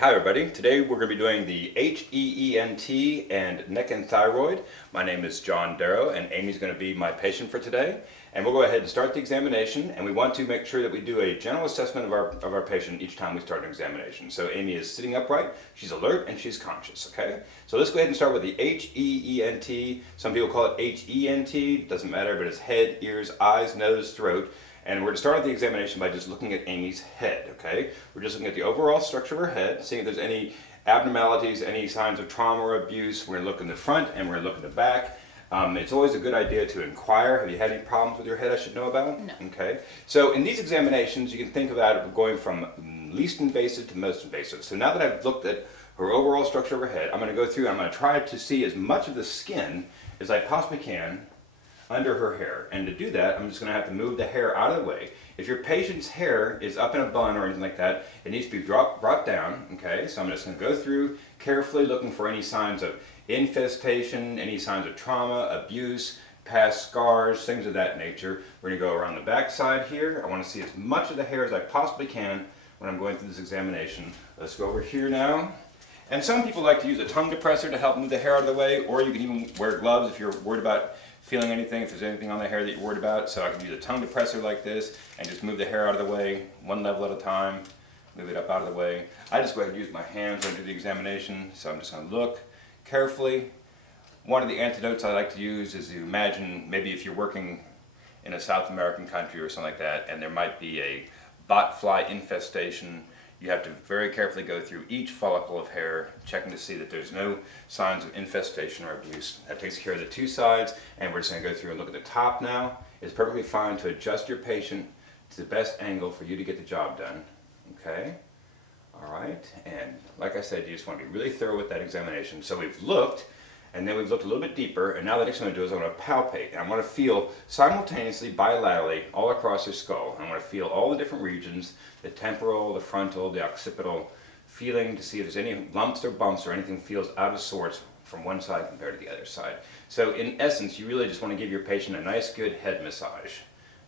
Hi everybody. Today we're going to be doing the HEENT and neck and thyroid. My name is John Darrow and Amy's going to be my patient for today. And we'll go ahead and start the examination, and we want to make sure that we do a general assessment of our patient each time we start an examination. So Amy is sitting upright, she's alert, and she's conscious, okay? So let's go ahead and start with the HEENT. Some people call it HENT, doesn't matter, but it's head, ears, eyes, nose, throat. And we're going to start the examination by just looking at Amy's head, okay? We're just looking at the overall structure of her head, seeing if there's any abnormalities, any signs of trauma or abuse. We're going to look in the front and we're going to look in the back. It's always a good idea to inquire. Have you had any problems with your head I should know about? No. Okay. So in these examinations, you can think about it going from least invasive to most invasive. So now that I've looked at her overall structure of her head, I'm going to go through and I'm going to try to see as much of the skin as I possibly can under her hair. And to do that, I'm just going to have to move the hair out of the way. If your patient's hair is up in a bun or anything like that, it needs to be brought down, okay? So I'm just going to go through carefully looking for any signs of infestation, any signs of trauma, abuse, past scars, things of that nature. We're going to go around the back side here. I want to see as much of the hair as I possibly can when I'm going through this examination. Let's go over here now. And some people like to use a tongue depressor to help move the hair out of the way, or you can even wear gloves if you're worried about feeling anything, if there's anything on the hair that you're worried about. So I can use a tongue depressor like this and just move the hair out of the way, one level at a time, move it up out of the way. I just go ahead and use my hands when I do the examination, so I'm just going to look carefully. One of the antidotes I like to use is to imagine maybe if you're working in a South American country or something like that, and there might be a bot fly infestation. You have to very carefully go through each follicle of hair, checking to see that there's no signs of infestation or abuse. That takes care of the two sides, and we're just going to go through and look at the top now. It's perfectly fine to adjust your patient to the best angle for you to get the job done. Okay? All right, and like I said, you just want to be really thorough with that examination. So we've looked, and then we've looked a little bit deeper, and now the next thing I'm going to do is I'm going to palpate, and I'm going to feel simultaneously, bilaterally, all across your skull. I'm going to feel all the different regions, the temporal, the frontal, the occipital, feeling to see if there's any lumps or bumps or anything feels out of sorts from one side compared to the other side. So in essence, you really just want to give your patient a nice, good head massage.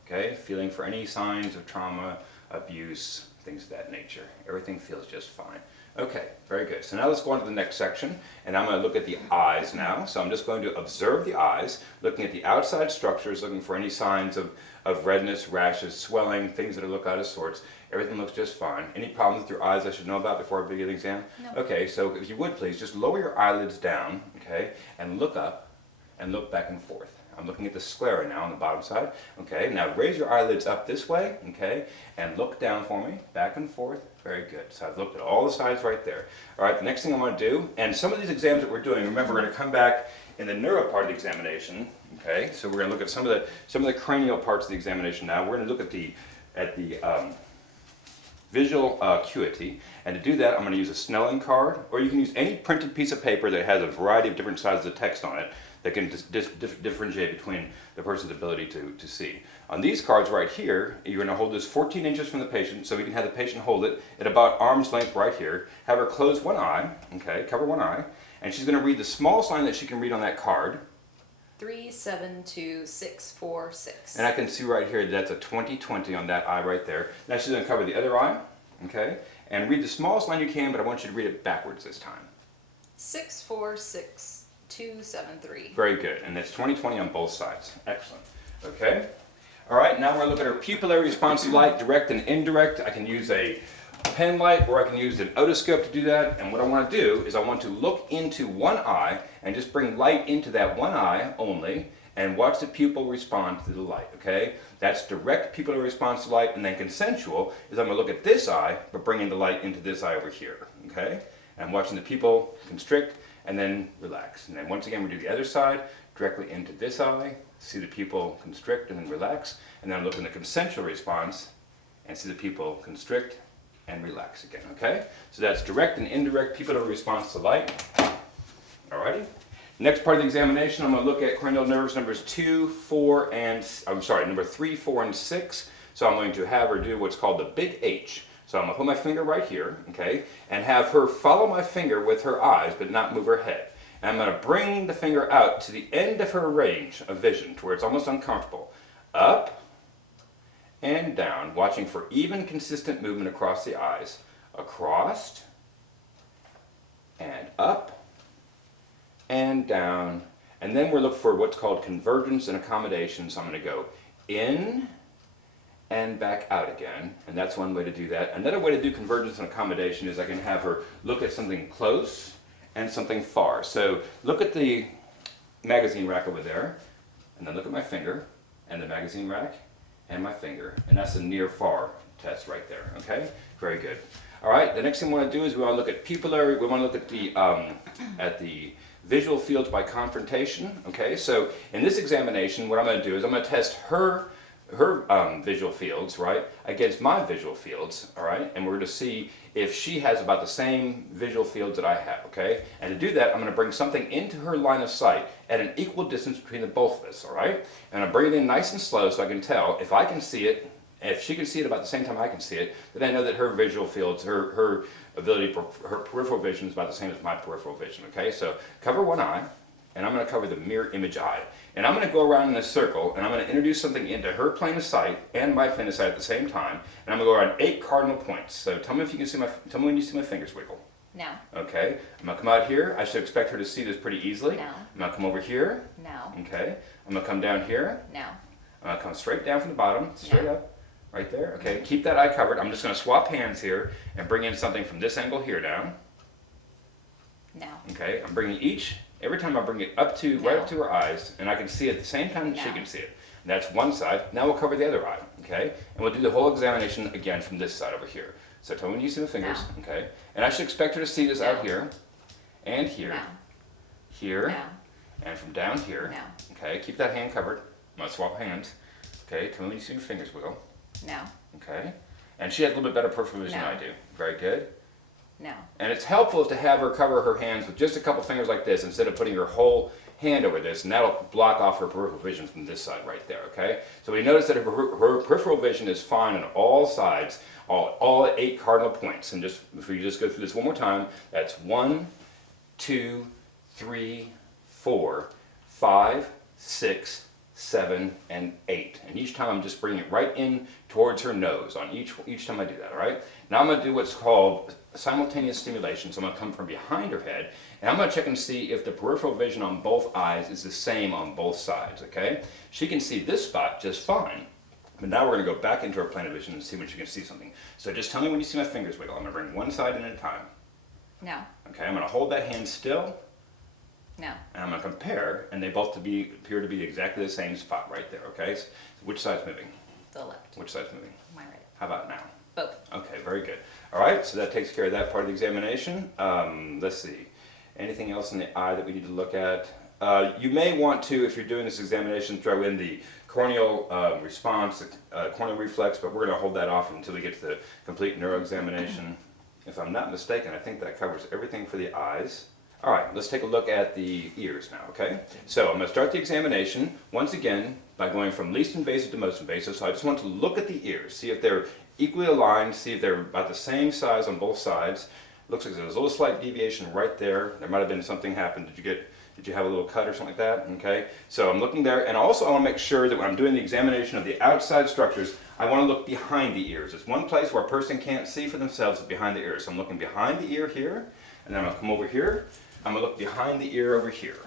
Okay, feeling for any signs of trauma, abuse, things of that nature. Everything feels just fine. Okay, very good. So now let's go on to the next section, and I'm going to look at the eyes now. So I'm just going to observe the eyes, looking at the outside structures, looking for any signs of redness, rashes, swelling, things that look out of sorts. Everything looks just fine. Any problems with your eyes I should know about before I begin the exam? No. Okay, so if you would please, just lower your eyelids down, okay, and look up and look back and forth. I'm looking at the sclera now on the bottom side. Okay, now raise your eyelids up this way, okay, and look down for me, back and forth. Very good. So I've looked at all the sides right there. All right, the next thing I want to do, and some of these exams that we're doing, remember we're going to come back in the neuro part of the examination. Okay, so we're going to look at some of the cranial parts of the examination now. We're going to look at the visual acuity, and to do that I'm going to use a Snellen card, or you can use any printed piece of paper that has a variety of different sizes of text on it that can differentiate between the person's ability to see. On these cards right here, you're going to hold this 14 inches from the patient, so we can have the patient hold it at about arm's length right here. Have her close one eye, okay, cover one eye, and she's going to read the smallest line that she can read on that card. 372646. And I can see right here that's a 20/20 on that eye right there. Now she's going to cover the other eye, okay, and read the smallest line you can, but I want you to read it backwards this time. 646273. Very good, and that's 20/20 on both sides. Excellent. Okay. All right, now we're going to look at our pupillary responsive light, direct and indirect. I can use a pen light, or I can use an otoscope to do that. And what I want to do is I want to look into one eye and just bring light into that one eye only, and watch the pupil respond to the light, okay? That's direct pupillary response to light. And then consensual is I'm going to look at this eye, but bringing the light into this eye over here, okay? And I'm watching the pupil constrict and then relax. And then once again, we do the other side, directly into this eye, see the pupil constrict and then relax. And then I'm looking at the consensual response and see the pupil constrict and relax again, okay? So that's direct and indirect pupillary response to light. Alrighty. Next part of the examination, I'm going to look at cranial nerves numbers 3, 4, and 6. So I'm going to have her do what's called the big H. So I'm going to put my finger right here, okay, and have her follow my finger with her eyes, but not move her head. And I'm going to bring the finger out to the end of her range of vision, to where it's almost uncomfortable. Up and down, watching for even, consistent movement across the eyes. Across and up and down. And then we're looking for what's called convergence and accommodation. So I'm going to go in and back out again. And that's one way to do that. Another way to do convergence and accommodation is I can have her look at something close and something far. So look at the magazine rack over there, and then look at my finger, and the magazine rack, and my finger. And that's a near-far test right there, okay? Very good. All right, the next thing we want to do is we want to look at pupillary, we want to look at the visual fields by confrontation, okay? So in this examination, what I'm going to do is I'm going to test her visual fields, right, against my visual fields, all right? And we're going to see if she has about the same visual fields that I have, okay? And to do that, I'm going to bring something into her line of sight at an equal distance between the both of us, all right? And I'll bring it in nice and slow so I can tell if I can see it, if she can see it about the same time I can see it, then I know that her visual fields, her ability, her peripheral vision is about the same as my peripheral vision, okay? So cover one eye, and I'm going to cover the mirror image eye. And I'm going to go around in a circle, and I'm going to introduce something into her plane of sight and my plane of sight at the same time. And I'm going to go around 8 cardinal points. So tell me if you can see tell me when you see my fingers wiggle. No. Okay. I'm going to come out here. I should expect her to see this pretty easily. No. I'm going to come over here. No. Okay. I'm going to come down here. No. I'm going to come straight down from the bottom, straight No. up, right there. Okay. Keep that eye covered. I'm just going to swap hands here and bring in something from this angle here down. No. Okay. I'm bringing every time I bring it up to, right up to her eyes, and I can see it at the same time that she can see it. And that's one side. Now we'll cover the other eye, okay? And we'll do the whole examination again from this side over here. So tell me when you see the fingers, okay? And I should expect her to see this out here, and here, here, and from down here, okay? Keep that hand covered. I'm going to swap hands. Okay, tell me when you see your fingers wiggle. No. Okay? And she has a little bit better peripheral vision than I do. Very good. No. And it's helpful to have her cover her hands with just a couple fingers like this instead of putting her whole hand over this, and that'll block off her peripheral vision from this side right there, okay? So we notice that her peripheral vision is fine on all sides, all 8 cardinal points. And just if we just go through this one more time, that's 1, 2, 3, 4, 5, 6, 7, and 8. And each time I'm just bringing it right in towards her nose on each time I do that, all right? Now I'm going to do what's called simultaneous stimulation. So I'm going to come from behind her head, and I'm going to check and see if the peripheral vision on both eyes is the same on both sides, okay? She can see this spot just fine. But now we're going to go back into her plane of vision and see when she can see something. So just tell me when you see my fingers wiggle. I'm going to bring one side in at a time. No. Okay, I'm going to hold that hand still. No. And I'm going to compare, and they both appear to be exactly the same spot right there, okay? So which side's moving? The left. Which side's moving? My right. How about now? Both. Okay, very good. All right, so that takes care of that part of the examination. Let's see. Anything else in the eye that we need to look at? You may want to, if you're doing this examination, throw in the corneal response, corneal reflex, but we're going to hold that off until we get to the complete neuro examination. If I'm not mistaken, I think that covers everything for the eyes. All right, let's take a look at the ears now, okay? So I'm going to start the examination, once again, by going from least invasive to most invasive. So I just want to look at the ears, see if they're equally aligned, see if they're about the same size on both sides. Looks like there's a little slight deviation right there. There might have been something happened. Did you have a little cut or something like that? Okay, so I'm looking there, and also I want to make sure that when I'm doing the examination of the outside structures, I want to look behind the ears. It's one place where a person can't see for themselves is behind the ears. So I'm looking behind the ear here, and then I'm going to come over here. I'm going to look behind the ear over here.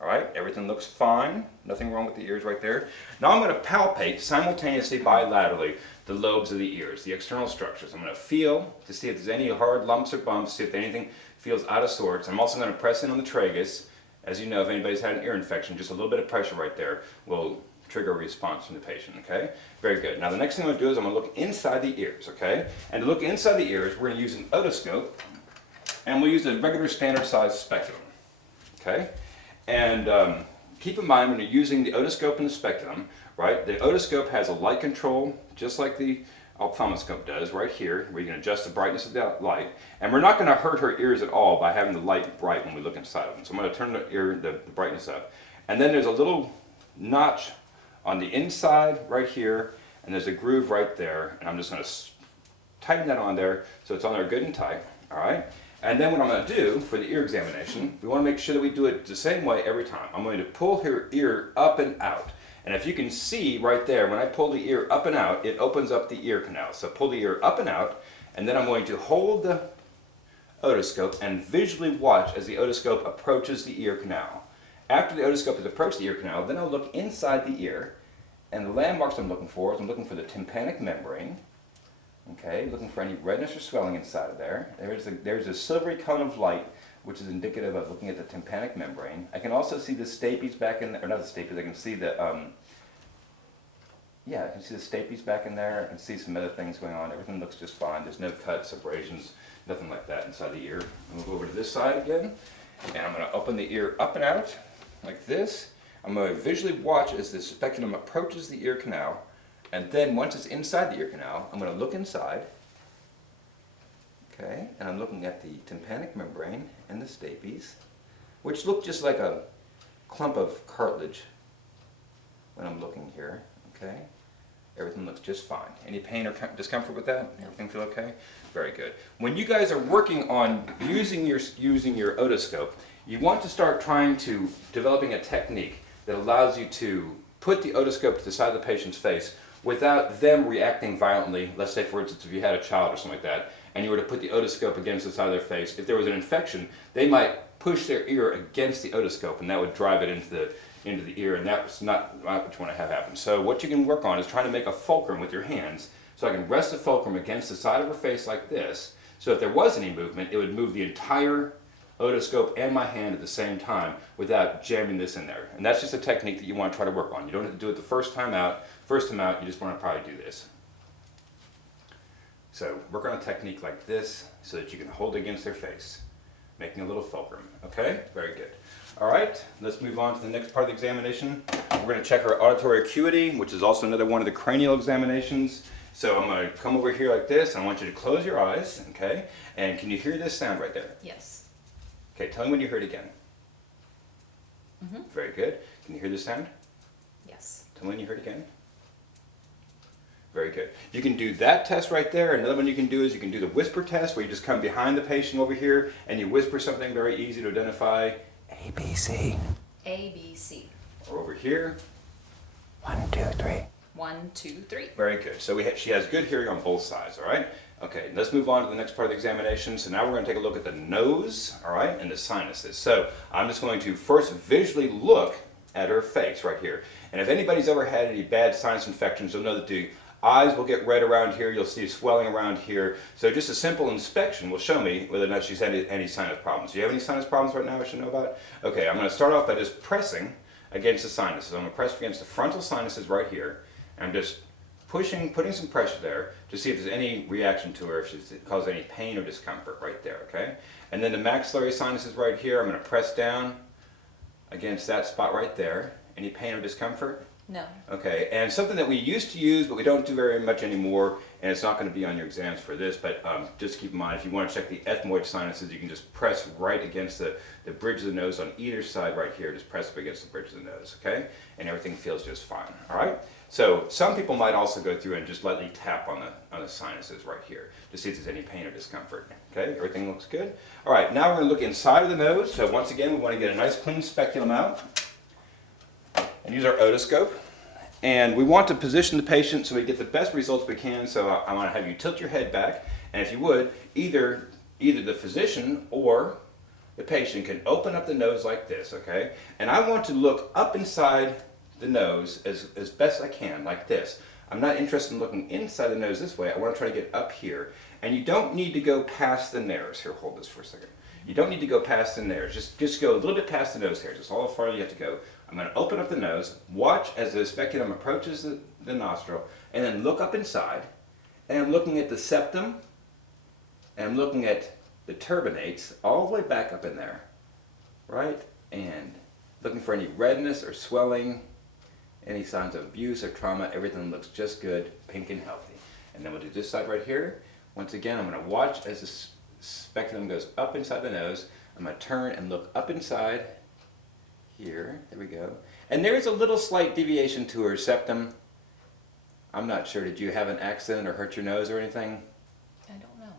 All right, everything looks fine. Nothing wrong with the ears right there. Now I'm going to palpate simultaneously bilaterally the lobes of the ears, the external structures. I'm going to feel to see if there's any hard lumps or bumps, see if anything feels out of sorts. I'm also going to press in on the tragus. As you know, if anybody's had an ear infection, just a little bit of pressure right there will trigger a response from the patient, okay? Very good. Now the next thing I'm going to do is I'm going to look inside the ears, okay? And to look inside the ears, we're going to use an otoscope, and we'll use a regular standard size speculum, okay? And keep in mind when you're using the otoscope and the speculum, right, the otoscope has a light control, just like the ophthalmoscope does right here, where you can adjust the brightness of that light. And we're not going to hurt her ears at all by having the light bright when we look inside of them. So I'm going to turn the brightness up. And then there's a little notch on the inside right here, and there's a groove right there. And I'm just going to tighten that on there so it's on there good and tight, all right? And then what I'm going to do for the ear examination, we want to make sure that we do it the same way every time. I'm going to pull her ear up and out. And if you can see right there, when I pull the ear up and out, it opens up the ear canal. So pull the ear up and out, and then I'm going to hold the otoscope and visually watch as the otoscope approaches the ear canal. After the otoscope has approached the ear canal, then I'll look inside the ear, and the landmarks I'm looking for is I'm looking for the tympanic membrane. Okay, looking for any redness or swelling inside of there. There's a silvery cone of light, which is indicative of looking at the tympanic membrane. I can also see the stapes back in, or not the stapes, I can see the, yeah, I can see the stapes back in there. I can see some other things going on. Everything looks just fine. There's no cuts, abrasions, nothing like that inside the ear. Move over to this side again, and I'm going to open the ear up and out like this. I'm going to visually watch as the speculum approaches the ear canal, and then once it's inside the ear canal, I'm going to look inside. Okay, and I'm looking at the tympanic membrane and the stapes, which look just like a clump of cartilage when I'm looking here. Okay, everything looks just fine. Any pain or discomfort with that? No. Everything feel okay? Very good. When you guys are working on using your otoscope, you want to start trying to developing a technique that allows you to put the otoscope to the side of the patient's face without them reacting violently. Let's say, for instance, if you had a child or something like that, and you were to put the otoscope against the side of their face, if there was an infection, they might push their ear against the otoscope, and that would drive it into the ear, and that's not what you want to have happen. So what you can work on is trying to make a fulcrum with your hands, so I can rest the fulcrum against the side of her face like this, so if there was any movement, it would move the entire otoscope and my hand at the same time without jamming this in there. And that's just a technique that you want to try to work on. You don't have to do it the first time out. First time out, you just want to probably do this. So work on a technique like this so that you can hold it against their face, making a little fulcrum. Okay? Very good. All right, let's move on to the next part of the examination. We're going to check our auditory acuity, which is also another one of the cranial examinations. So I'm going to come over here like this, and I want you to close your eyes, okay? And can you hear this sound right there? Yes. Okay, tell me when you hear it again. Mm-hmm. Very good. Can you hear this sound? Yes. Tell me when you hear it again. Very good. You can do that test right there. Another one you can do is you can do the whisper test, where you just come behind the patient over here and you whisper something very easy to identify. A, B, C. A, B, C. Or over here. 1, 2, 3. 1, 2, 3. Very good. So she has good hearing on both sides, all right? Okay, let's move on to the next part of the examination. So now we're going to take a look at the nose, all right, and the sinuses. So I'm just going to first visually look at her face right here. And if anybody's ever had any bad sinus infections, you'll know that the eyes will get red around here. You'll see swelling around here. So just a simple inspection will show me whether or not she's had any sinus problems. Do you have any sinus problems right now I should know about? Okay, I'm going to start off by just pressing against the sinuses. I'm going to press against the frontal sinuses right here. And I'm just putting some pressure there to see if there's any reaction to her, if she's caused any pain or discomfort right there, okay? And then the maxillary sinuses right here, I'm going to press down against that spot right there. Any pain or discomfort? No. Okay, and something that we used to use, but we don't do very much anymore, and it's not going to be on your exams for this, but just keep in mind, if you want to check the ethmoid sinuses, you can just press right against the bridge of the nose on either side right here. Just press up against the bridge of the nose, okay? And everything feels just fine, all right? So some people might also go through and just lightly tap on the sinuses right here to see if there's any pain or discomfort. Okay, everything looks good. All right, now we're going to look inside of the nose. So once again, we want to get a nice clean speculum out and use our otoscope. And we want to position the patient so we get the best results we can. So I want to have you tilt your head back, and if you would, either the physician or the patient can open up the nose like this, okay? And I want to look up inside the nose as best I can, like this. I'm not interested in looking inside the nose this way. I want to try to get up here. And you don't need to go past the nares. Here, hold this for a second. You don't need to go past the nares. Just go a little bit past the nose hairs. That's all far you have to go. I'm going to open up the nose, watch as the speculum approaches the nostril, and then look up inside. And I'm looking at the septum, and I'm looking at the turbinates all the way back up in there, right? And looking for any redness or swelling, any signs of abuse or trauma. Everything looks just good, pink and healthy. And then we'll do this side right here. Once again, I'm going to watch as the speculum goes up inside the nose. I'm going to turn and look up inside here. There we go. And there is a little slight deviation to her septum. I'm not sure. Did you have an accident or hurt your nose or anything? I don't know.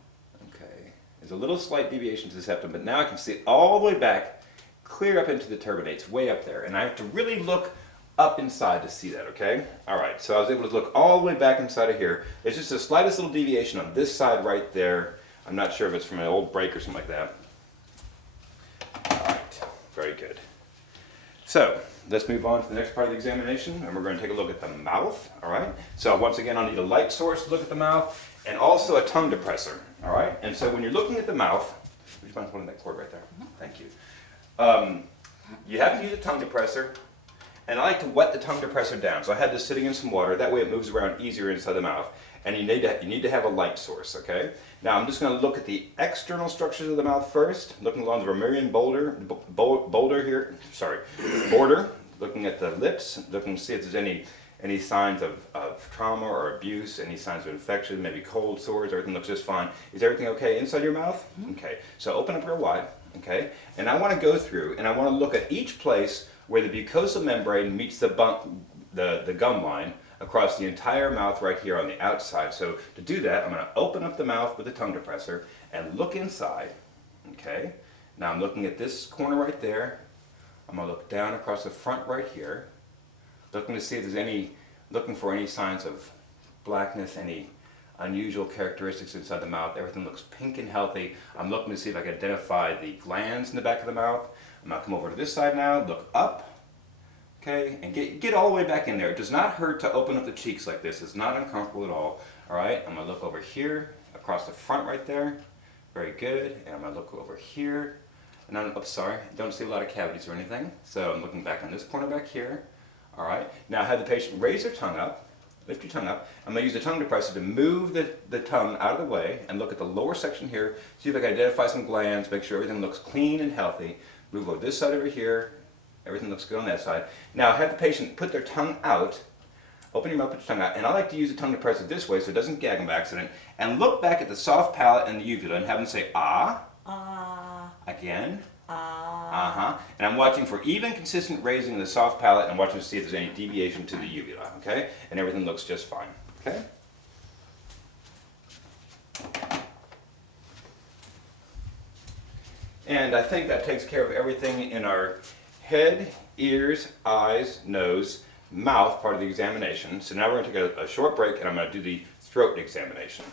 Okay. There's a little slight deviation to the septum, but now I can see it all the way back, clear up into the turbinates, way up there. And I have to really look up inside to see that, okay? All right, so I was able to look all the way back inside of here. It's just the slightest little deviation on this side right there. I'm not sure if it's from an old break or something like that. All right, very good. So let's move on to the next part of the examination, and we're going to take a look at the mouth. All right. So once again, I'll need a light source to look at the mouth, and also a tongue depressor. All right. And so when you're looking at the mouth, would you mind holding that cord right there? Thank you. You have to use a tongue depressor, and I like to wet the tongue depressor down. So I had this sitting in some water. That way it moves around easier inside the mouth. And you need to have a light source, okay? Now I'm just going to look at the external structures of the mouth first, looking along the Vermilion border here, looking at the lips, looking to see if there's any signs of trauma or abuse, any signs of infection, maybe cold sores. Everything looks just fine. Is everything okay inside your mouth? Okay, so open up real wide, okay? And I want to go through and I want to look at each place where the mucosal membrane meets the gum line across the entire mouth right here on the outside. So to do that, I'm going to open up the mouth with a tongue depressor and look inside, okay? Now I'm looking at this corner right there. I'm going to look down across the front right here, looking to see if there's looking for any signs of blackness, any unusual characteristics inside the mouth. Everything looks pink and healthy. I'm looking to see if I can identify the glands in the back of the mouth. I'm going to come over to this side now, look up. Okay, and get all the way back in there. It does not hurt to open up the cheeks like this. It's not uncomfortable at all. All right, I'm going to look over here, across the front right there. Very good. And I'm going to look over here. And I'm sorry, don't see a lot of cavities or anything. So I'm looking back on this corner back here. All right, now have the patient raise their tongue up. Lift your tongue up. I'm going to use the tongue depressor to move the tongue out of the way and look at the lower section here. See if I can identify some glands, make sure everything looks clean and healthy. Move over this side over here. Everything looks good on that side. Now have the patient put their tongue out, open your mouth, put your tongue out, and I like to use the tongue depressor this way so it doesn't gag them by accident, and look back at the soft palate and the uvula and have them say, ah, again, and I'm watching for even, consistent raising of the soft palate and watching to see if there's any deviation to the uvula, okay? And everything looks just fine, okay? And I think that takes care of everything in our head, ears, eyes, nose, mouth part of the examination. So now we're going to take a short break and I'm going to do the throat examination.